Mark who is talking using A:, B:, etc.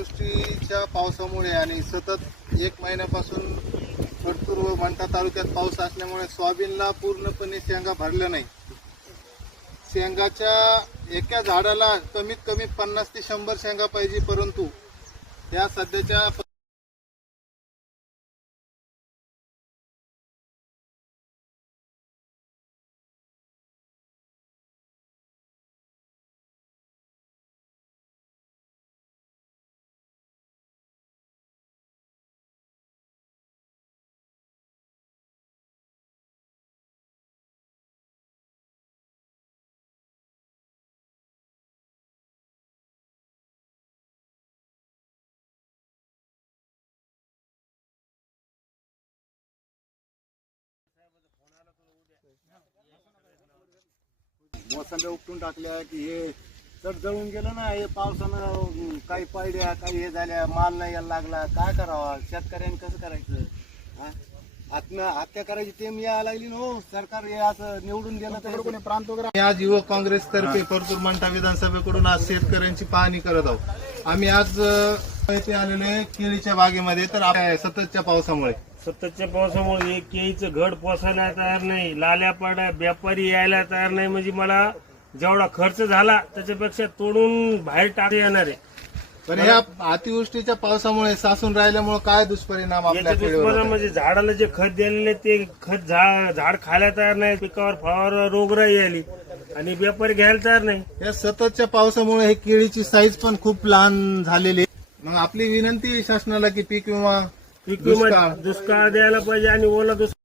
A: अतिवृष्टीच्या पावसामुळे आणि सतत एक महिन्यापासून फडतूर व मंठा तालुक्यात पाऊस असल्यामुळे सोयाबीनला पूर्णपणे शेंगा भरल्या नाही. शेंगाच्या एका झाडाला कमीत कमी पन्नास ते शंभर शेंगा पाहिजे परंतु या सध्याच्या
B: मोसंब्या उपटून टाकल्या की हे चढ जळून गेलं ना हे पावसानं काही पडल्या काही हे झाल्या माल नाही यायला लागला. काय करावा? शेतकऱ्यांनी कसं करायचं? हा? आत्म हत्या करायची ते मी यायला लागली ना हो. सरकार हे असं निवडून दिलं तर कोणी प्रांत वगैरे
A: आज युवक काँग्रेसतर्फे परतूर मंठा विधानसभेकडून आज शेतकऱ्यांची पाहणी करत आहोत. आम्ही आज येथे आलेलो आहे केळीच्या बागेमध्ये. तर सततच्या पावसामुळे.
C: सततच्या पावसामुळे एक केळीचं घड पोसायला तयार नाही लाल्या पाड्या व्यापारी यायला तयार नाही म्हणजे मला जेवढा खर्च झाला त्याच्यापेक्षा तोडून बाहेर टाक येणार आहे.
A: तर ह्या अतिवृष्टीच्या पावसामुळे सासून राहिल्यामुळे काय दुष्परिणाम आपल्या
C: याच्या
A: केळीवर
C: दुष्परिणाम
A: होतात?
C: म्हणजे झाडाला जे खत दिलेले ते खत झा- झाड खायला तयार नाही पिकावर फळावर रोगराई आली आणि व्यापारी घ्यायला तयार नाही.
A: या सततच्या पावसामुळे हे केळीची साईज पण खूप लहान झालेली आहे. मग आपली विनंती आहे शासनाला की
C: पीक विमा
A: दुष्काळ.
C: दुष्काळ द्यायला पाहिजे आणि ओला दुष्काळ